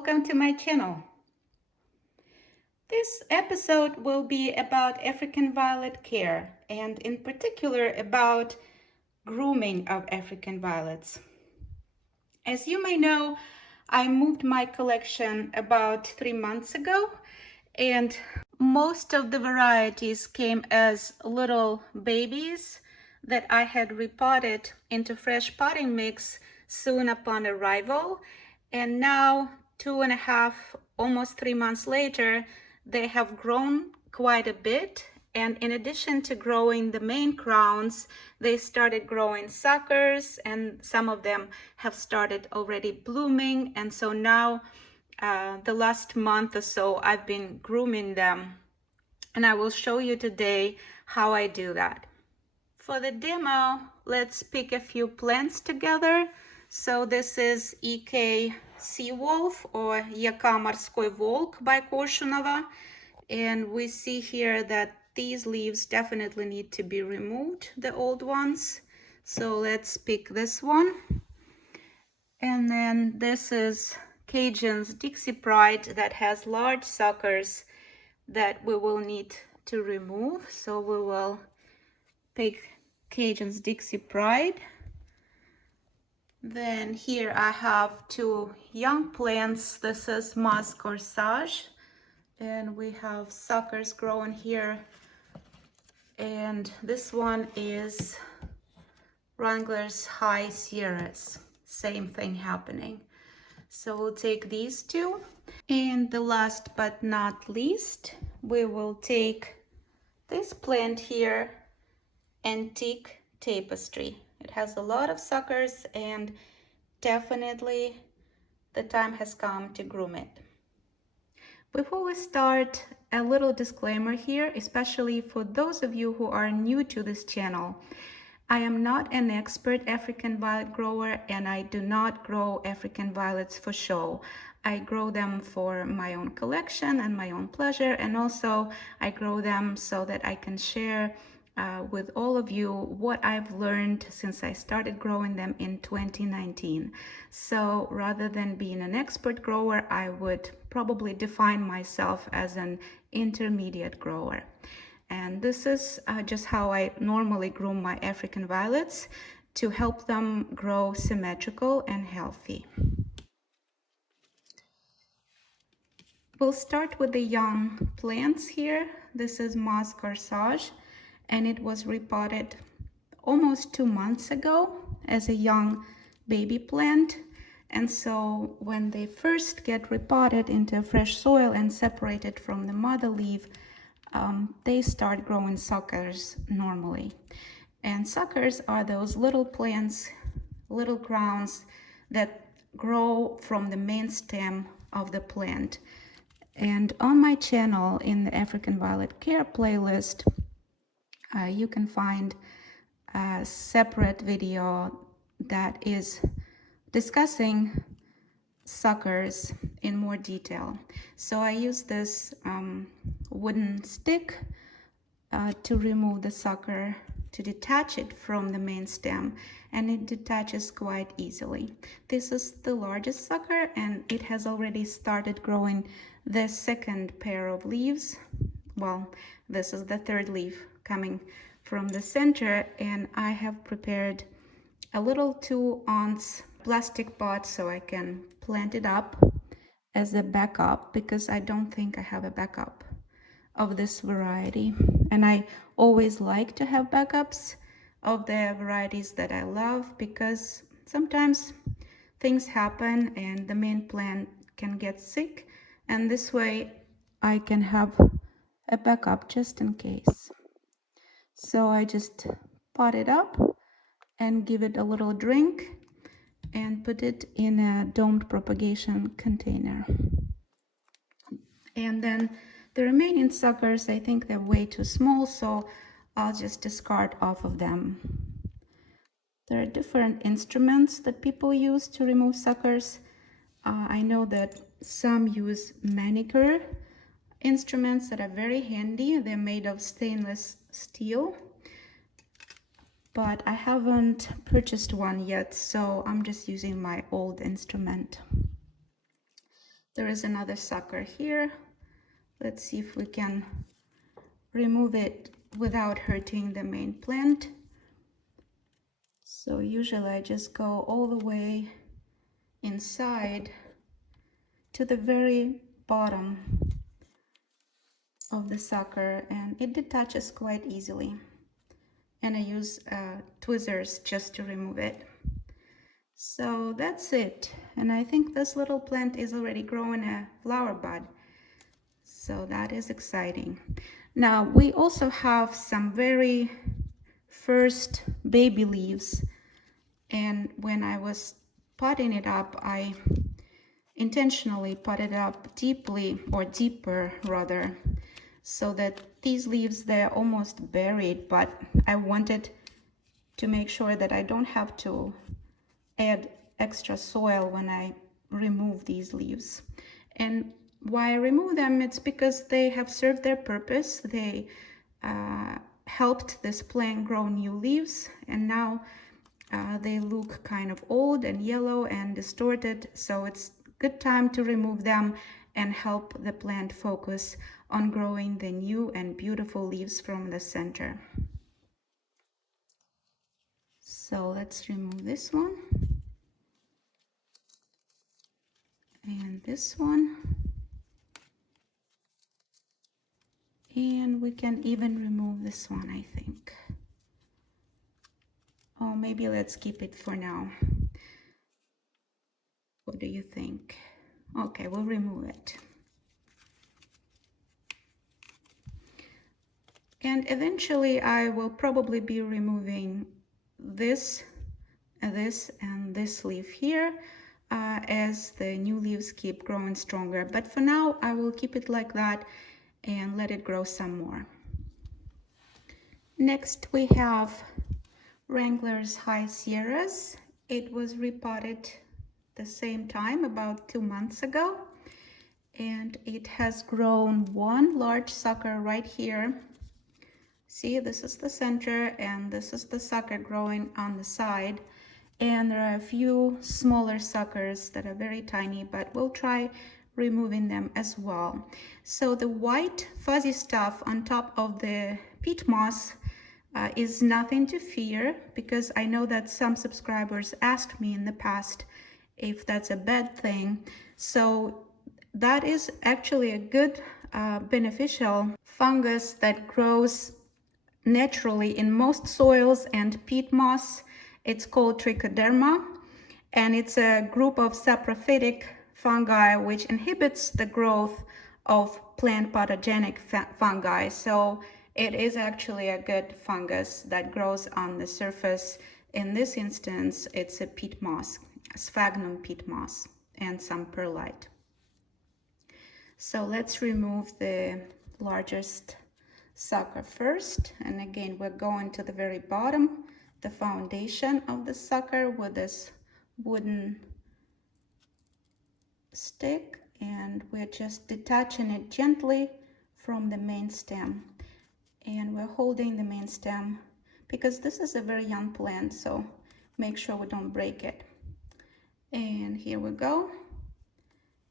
welcome to my channel. This episode will be about African violet care and in particular about grooming of African violets. As you may know, I moved my collection about 3 months ago and most of the varieties came as little babies that I had repotted into fresh potting mix soon upon arrival. And now 2.5, almost 3 months later, they have grown quite a bit. And in addition to growing the main crowns, they started growing suckers, and some of them have started already blooming. And so now the last month or so, I've been grooming them, and I will show you today how I do that. For the demo, let's pick a few plants together. So this is EK Sea Wolf or Jaka Marskov by Korshunova. And we see here that these leaves definitely need to be removed, the old ones. So let's pick this one. And then this is Cajun's Dixie Pride that has large suckers that we will need to remove. So we will pick Cajun's Dixie Pride. Then here I have two young plants. This is Moss Corsage, and we have suckers growing here. And this one is Wranglers High Sierras. Same thing happening. So we'll take these two. And the last but not least, we will take this plant here, Antique Tapestry. It has a lot of suckers and definitely the time has come to groom it. Before we start, a little disclaimer here, especially for those of you who are new to this channel. I am not an expert African violet grower, and I do not grow African violets for show. I grow them for my own collection and my own pleasure, and also I grow them so that I can share with all of you what I've learned since I started growing them in 2019. So rather than being an expert grower, I would probably define myself as an intermediate grower. And this is just how I normally groom my African violets to help them grow symmetrical and healthy. We'll start with the young plants here. This is Moss Corsage, and it was repotted almost 2 months ago as a young baby plant. And so when they first get repotted into fresh soil and separated from the mother leaf, they start growing suckers normally. And suckers are those little plants, little crowns that grow from the main stem of the plant. And on my channel in the African Violet Care playlist, you can find a separate video that is discussing suckers in more detail. So I use this wooden stick to remove the sucker, to detach it from the main stem, and it detaches quite easily. This is the largest sucker, and it has already started growing the second pair of leaves. Well, this is the third leaf coming from the center, and I have prepared a little 2-ounce plastic pot so I can plant it up as a backup, because I don't think I have a backup of this variety, and I always like to have backups of the varieties that I love, because sometimes things happen and the main plant can get sick, and this way I can have a backup just in case. So I just pot it up and give it a little drink and put it in a domed propagation container. And then the remaining suckers, I think they're way too small, so I'll just discard off of them. There are different instruments that people use to remove suckers. I know that some use manicure instruments that are very handy. They're made of stainless steel, but I haven't purchased one yet, so I'm just using my old instrument. There is another sucker here. Let's see if we can remove it without hurting the main plant. So usually I just go all the way inside to the very bottom of the sucker, and it detaches quite easily. And I use tweezers just to remove it. So that's it. And I think this little plant is already growing a flower bud. So that is exciting. Now we also have some very first baby leaves. And when I was potting it up, I intentionally potted up deeply, or deeper rather, so that these leaves, they're almost buried, but I wanted to make sure that I don't have to add extra soil when I remove these leaves. And why I remove them, it's because they have served their purpose. They helped this plant grow new leaves, and now they look kind of old and yellow and distorted, so it's good time to remove them and help the plant focus on growing the new and beautiful leaves from the center. So let's remove this one and this one, and we can even remove this one, I think. Oh, maybe let's keep it for now. What do you think? Okay, we'll remove it. And eventually I will probably be removing this, and this leaf here as the new leaves keep growing stronger. But for now, I will keep it like that and let it grow some more. Next, we have Wranglers High Sierras. It was repotted the same time, about 2 months ago. And it has grown one large sucker right here. See, this is the center and this is the sucker growing on the side. And there are a few smaller suckers that are very tiny, but we'll try removing them as well. So the white fuzzy stuff on top of the peat moss is nothing to fear, because I know that some subscribers asked me in the past if that's a bad thing. So that is actually a good beneficial fungus that grows naturally in most soils and peat moss. It's called trichoderma, and it's a group of saprophytic fungi which inhibits the growth of plant pathogenic fungi. So it is actually a good fungus that grows on the surface. In this instance, it's a peat moss, sphagnum peat moss, and some perlite. So let's remove the largest sucker first. And again, we're going to the very bottom, the foundation of the sucker, with this wooden stick, and we're just detaching it gently from the main stem. And we're holding the main stem because this is a very young plant, so make sure we don't break it. And here we go.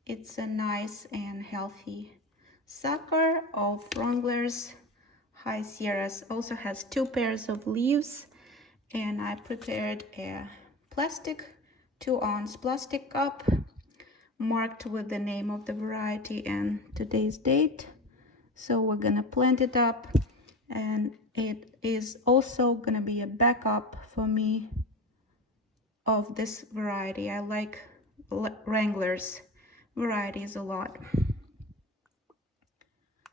It's a nice and healthy sucker of Wranglers High Sierras. Also has 2 pairs of leaves, and I prepared a plastic 2-ounce plastic cup marked with the name of the variety and today's date. So we're gonna plant it up, and it is also gonna be a backup for me of this variety. I like Wranglers varieties a lot.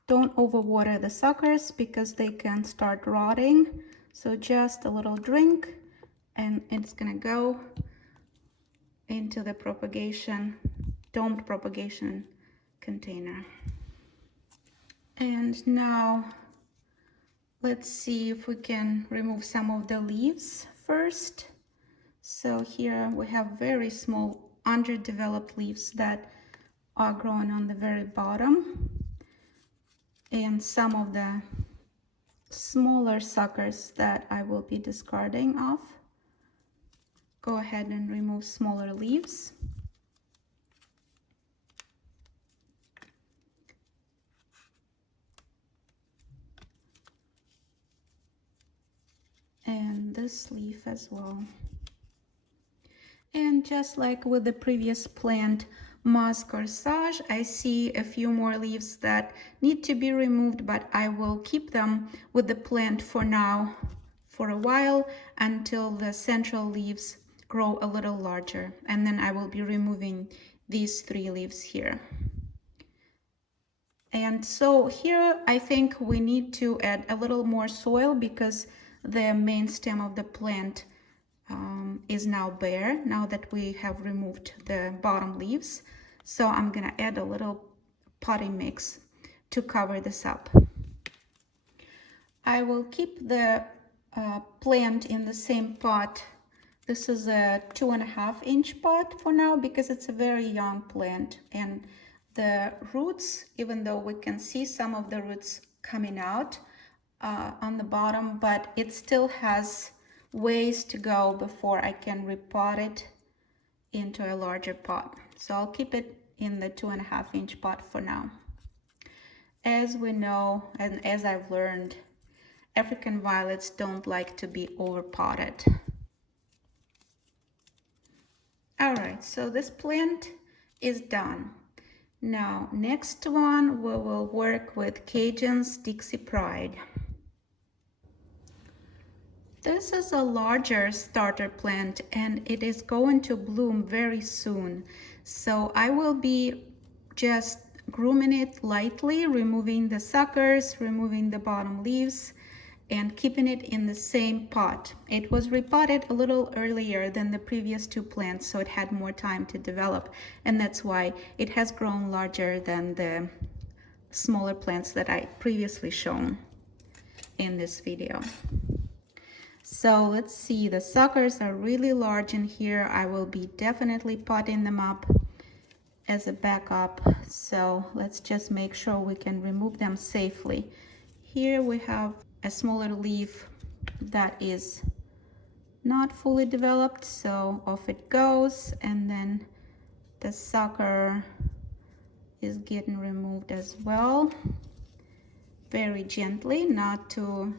Don't overwater the suckers because they can start rotting. So just a little drink and it's gonna go into the domed propagation container. And now let's see if we can remove some of the leaves first. So here we have very small underdeveloped leaves that are growing on the very bottom, and some of the smaller suckers that I will be discarding off. Go ahead and remove smaller leaves. this leaf as well. And just like with the previous plant, Moss corsage, I see a few more leaves that need to be removed, but I will keep them with the plant for now, for a while, until the central leaves grow a little larger. And then I will be removing these 3 leaves here. And so here I think we need to add a little more soil because the main stem of the plant is now bare, now that we have removed the bottom leaves. So I'm gonna add a little potting mix to cover this up. I will keep the plant in the same pot. This is a 2.5-inch pot for now because it's a very young plant, and the roots, even though we can see some of the roots coming out on the bottom, but it still has ways to go before I can repot it into a larger pot. So I'll keep it in the 2.5-inch pot for now. As we know, and as I've learned, African violets don't like to be overpotted. All right, so this plant is done. Now, next one, we will work with Cajun's Dixie Pride. This is a larger starter plant and it is going to bloom very soon. So I will be just grooming it lightly, removing the suckers, removing the bottom leaves, and keeping it in the same pot. It was repotted a little earlier than the previous 2 plants, so it had more time to develop, and that's why it has grown larger than the smaller plants that I previously shown in this video. So let's see, the suckers are really large in here. I will be definitely potting them up as a backup. So let's just make sure we can remove them safely. Here we have a smaller leaf that is not fully developed, so off it goes, and then the sucker is getting removed as well, very gently, not to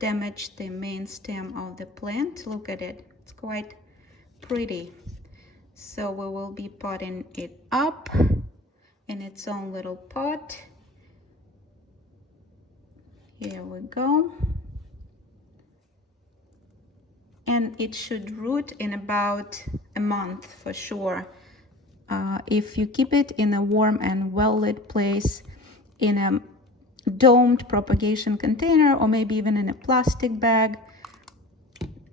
damage the main stem of the plant. Look at it, it's quite pretty. So we will be potting it up in its own little pot. Here we go. And it should root in about a month for sure. If you keep it in a warm and well-lit place, in a domed propagation container, or maybe even in a plastic bag,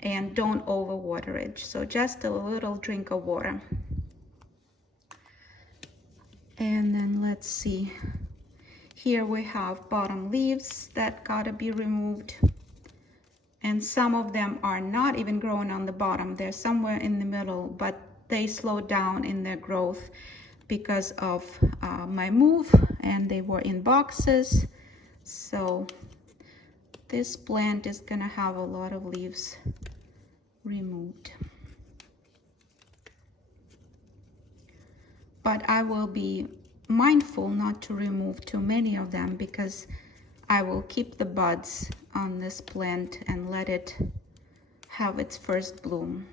and don't overwater it. So just a little drink of water. And then let's see. Here we have bottom leaves that gotta be removed. And some of them are not even growing on the bottom. They're somewhere in the middle, but they slowed down in their growth because of my move, and they were in boxes. So this plant is gonna have a lot of leaves removed. But I will be mindful not to remove too many of them because I will keep the buds on this plant and let it have its first bloom.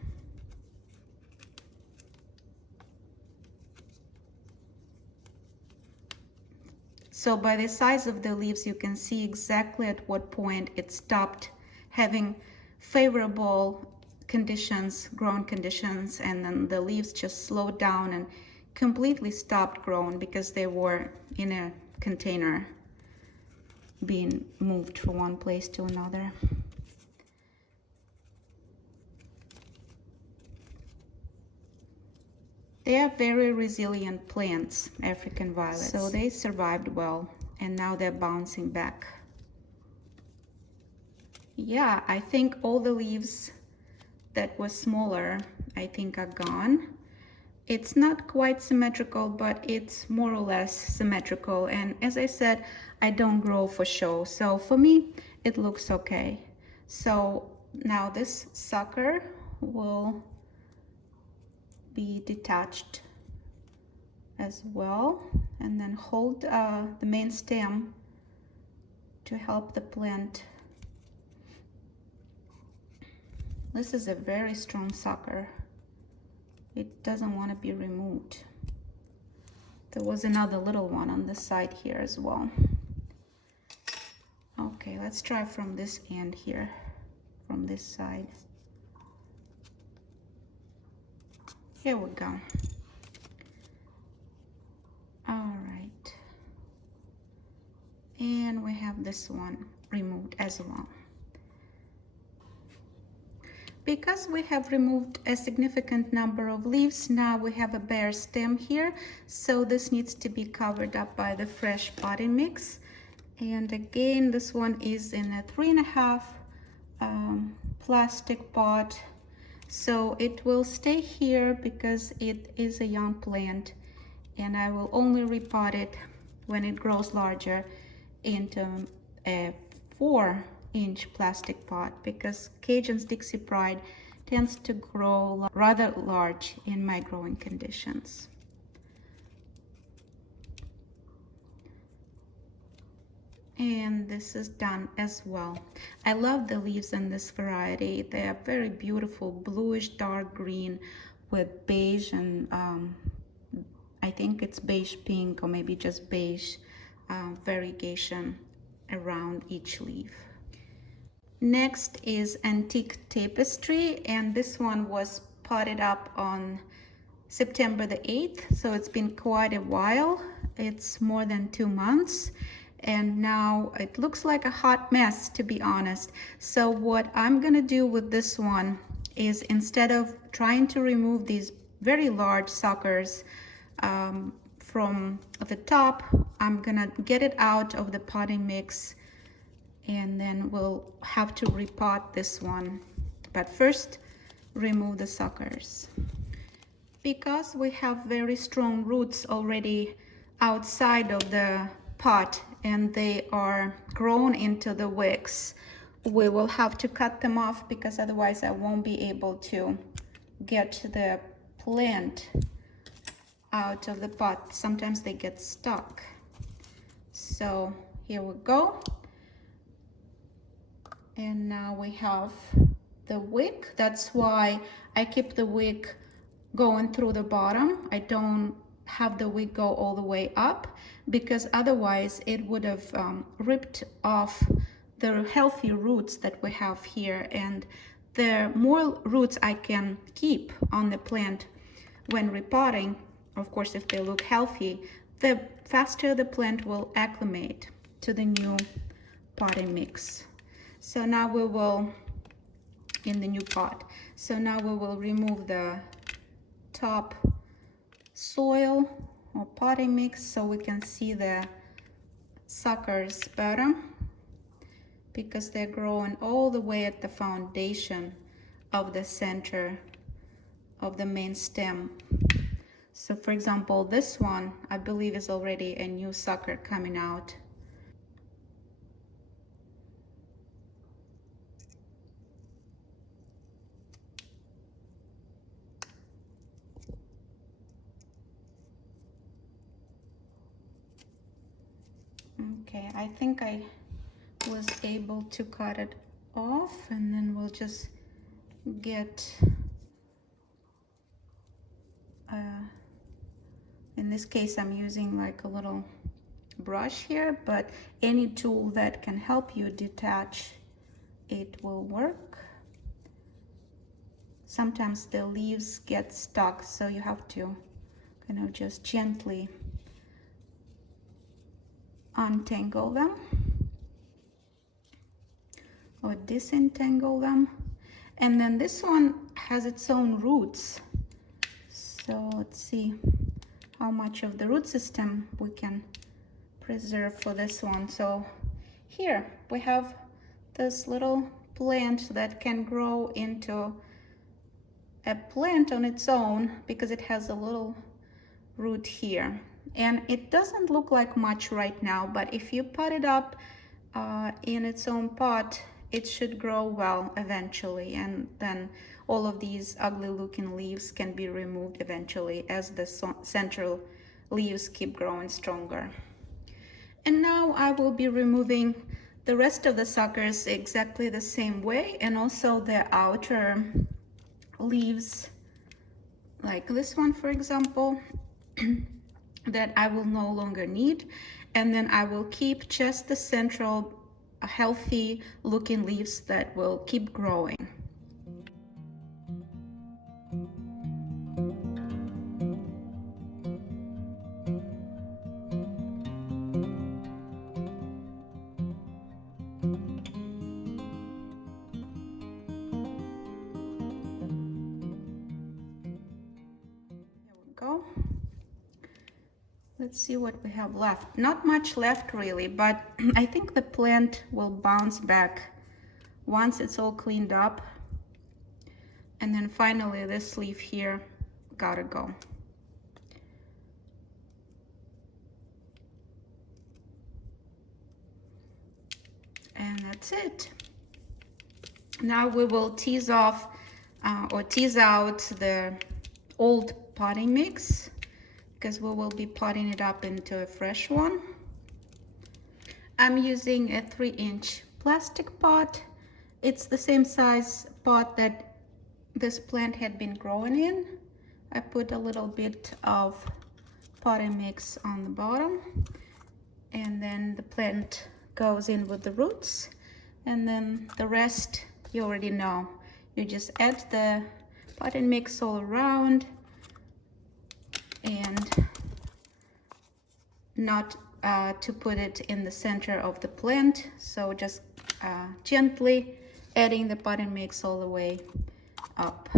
So by the size of the leaves, you can see exactly at what point it stopped having favorable conditions, growing conditions, and then the leaves just slowed down and completely stopped growing because they were in a container being moved from one place to another. They are very resilient plants, African violets, so they survived well, and now they're bouncing back. Yeah, I think all the leaves that were smaller, I think, are gone. It's not quite symmetrical, but it's more or less symmetrical, and as I said, I don't grow for show, so for me it looks okay. So now this sucker will be detached as well, and then hold the main stem to help the plant This is a very strong sucker. It doesn't want to be removed. There was another little one on the side here as well. Okay, let's try from this end here, from this side. Here we go. All right. And we have this one removed as well. Because we have removed a significant number of leaves, now we have a bare stem here, so this needs to be covered up by the fresh potting mix. And again, this one is in a 3.5 plastic pot, so it will stay here because it is a young plant, and I will only repot it when it grows larger into a 4-inch plastic pot, because Cajun's Dixie Pride tends to grow rather large in my growing conditions. And this is done as well. I love the leaves in this variety. They are very beautiful, bluish dark green with beige and I think it's beige pink or maybe just beige variegation around each leaf. Next is Antique Tapestry, and this one was potted up on September the 8th, so it's been quite a while. It's more than 2 months, and now it looks like a hot mess, to be honest. So what I'm gonna do with this one is, instead of trying to remove these very large suckers from the top, I'm gonna get it out of the potting mix, and then we'll have to repot this one. But first, remove the suckers. Because we have very strong roots already outside of the pot and they are grown into the wicks, we will have to cut them off, because otherwise I won't be able to get the plant out of the pot. Sometimes they get stuck. So here we go. And now we have the wick. That's why I keep the wick going through the bottom. I don't have the wick go all the way up, because otherwise it would have ripped off the healthy roots that we have here. And the more roots I can keep on the plant when repotting, of course if they look healthy, the faster the plant will acclimate to the new potting mix. So now we will, in the new pot, so now we will remove the top soil or potting mix so we can see the suckers better, because they're growing all the way at the foundation of the center of the main stem. So for example, this one I believe is already a new sucker coming out. Okay, I think I was able to cut it off, and then we'll just get in this case I'm using like a little brush here, but any tool that can help you detach it will work. Sometimes the leaves get stuck, so you have to kind of just gently untangle them or disentangle them. And then this one has its own roots, so let's see how much of the root system we can preserve for this one. So here we have this little plant that can grow into a plant on its own, because it has a little root here. And it doesn't look like much right now, but if you pot it up in its own pot, it should grow well eventually, and then all of these ugly looking leaves can be removed eventually as the central leaves keep growing stronger. And now I will be removing The rest of the suckers exactly the same way, and also the outer leaves, like this one for example, that I will no longer need, and then I will keep just the central healthy looking leaves that will keep growing. There we go. Let's see what we have left. Not much left really, but I think the plant will bounce back once it's all cleaned up. And then finally this leaf here gotta go. And that's it. Now we will tease off or tease out the old potting mix, because we will be potting it up into a fresh one. I'm using a 3-inch plastic pot. It's the same size pot that this plant had been growing in. I put a little bit of potting mix on the bottom, and then the plant goes in with the roots, and then the rest you already know. You just add the potting mix all around, and not to put it in the center of the plant, so just gently adding the potting mix all the way up.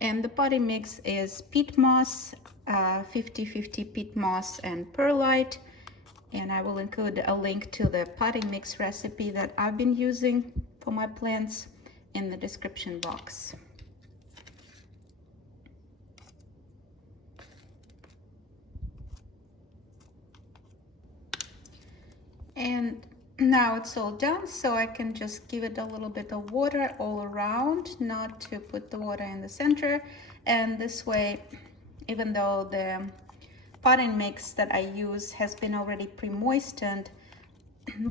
And the potting mix is peat moss, 50-50 peat moss and perlite, and I will include a link to the potting mix recipe that I've been using for my plants in the description box. And now it's all done, so I can just give it a little bit of water all around, not to put the water in the center. And this way, even though the potting mix that I use has been already pre-moistened,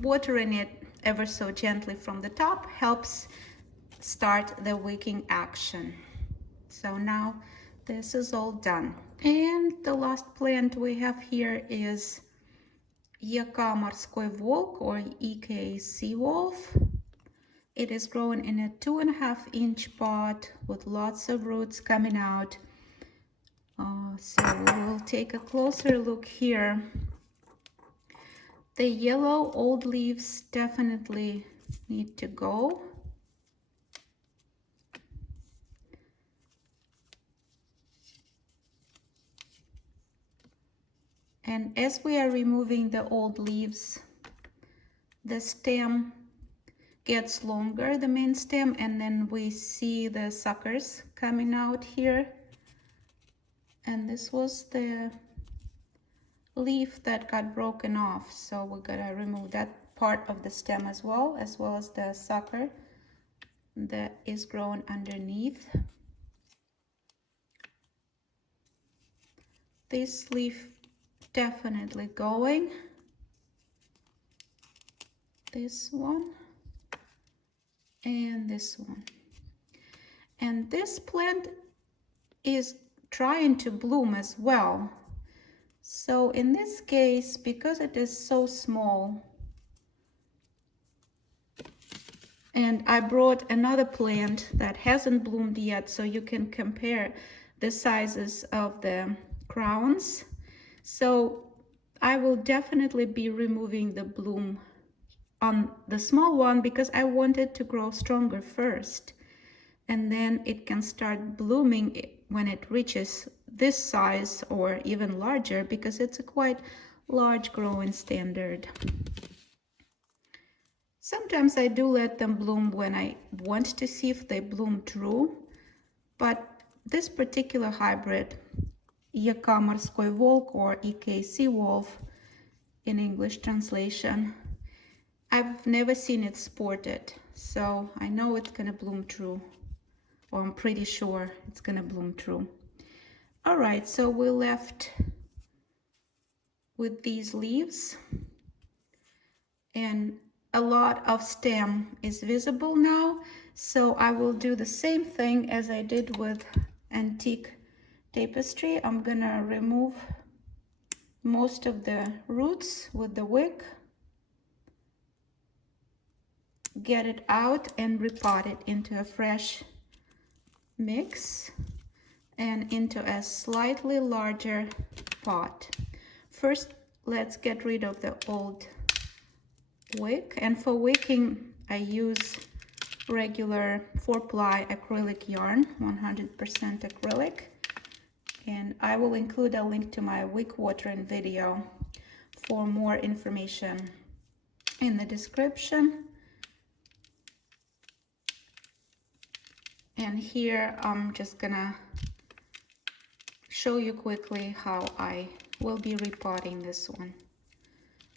watering it ever so gently from the top helps start the wicking action. So now this is all done. And the last plant we have here is Jaka Marskov or EK Sea Wolf. It is grown in a 2.5-inch pot with lots of roots coming out. So we'll take a closer look here. The yellow old leaves definitely need to go. And as we are removing the old leaves, the stem gets longer, the main stem, and then we see the suckers coming out here. And this was the leaf that got broken off, so we're gonna remove that part of the stem as well as the sucker that is growing underneath. This leaf definitely going. This one and this one. And this plant is trying to bloom as well. So in this case, because it is so small, and I brought another plant that hasn't bloomed yet, so you can compare the sizes of the crowns. So I will definitely be removing the bloom on the small one because I want it to grow stronger first, and then it can start blooming when it reaches this size or even larger, because it's a quite large growing standard. Sometimes I do let them bloom when I want to see if they bloom true, but this particular hybrid, Jaka Marskov or EK Sea Wolf in English translation, I've never seen it sported, so I know it's gonna bloom true, or I'm pretty sure it's gonna bloom true. All right, so we left with these leaves, and a lot of stem is visible now. So I will do the same thing as I did with antique tapestry. I'm gonna remove most of the roots with the wick, get it out and repot it into a fresh mix and into a slightly larger pot. First, let's get rid of the old wick, and for wicking I use regular 4-ply acrylic yarn, 100% acrylic, and I will include a link to my wick watering video for more information in the description. And here I'm just gonna show you quickly how I will be repotting this one.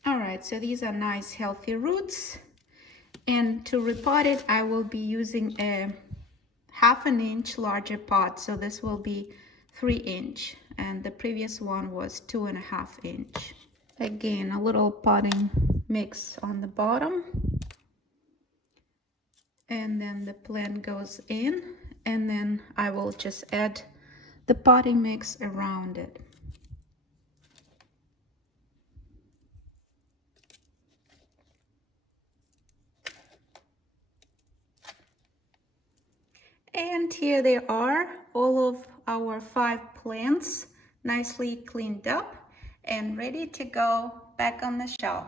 All right, so these are nice healthy roots, and to repot it I will be using a 1/2 inch larger pot. So this will be 3 inch and the previous one was 2.5 inch. Again, a little potting mix on the bottom, and then the plant goes in, and then I will just add the potting mix around it. And here they are, all of our 5 plants nicely cleaned up and ready to go back on the shelf.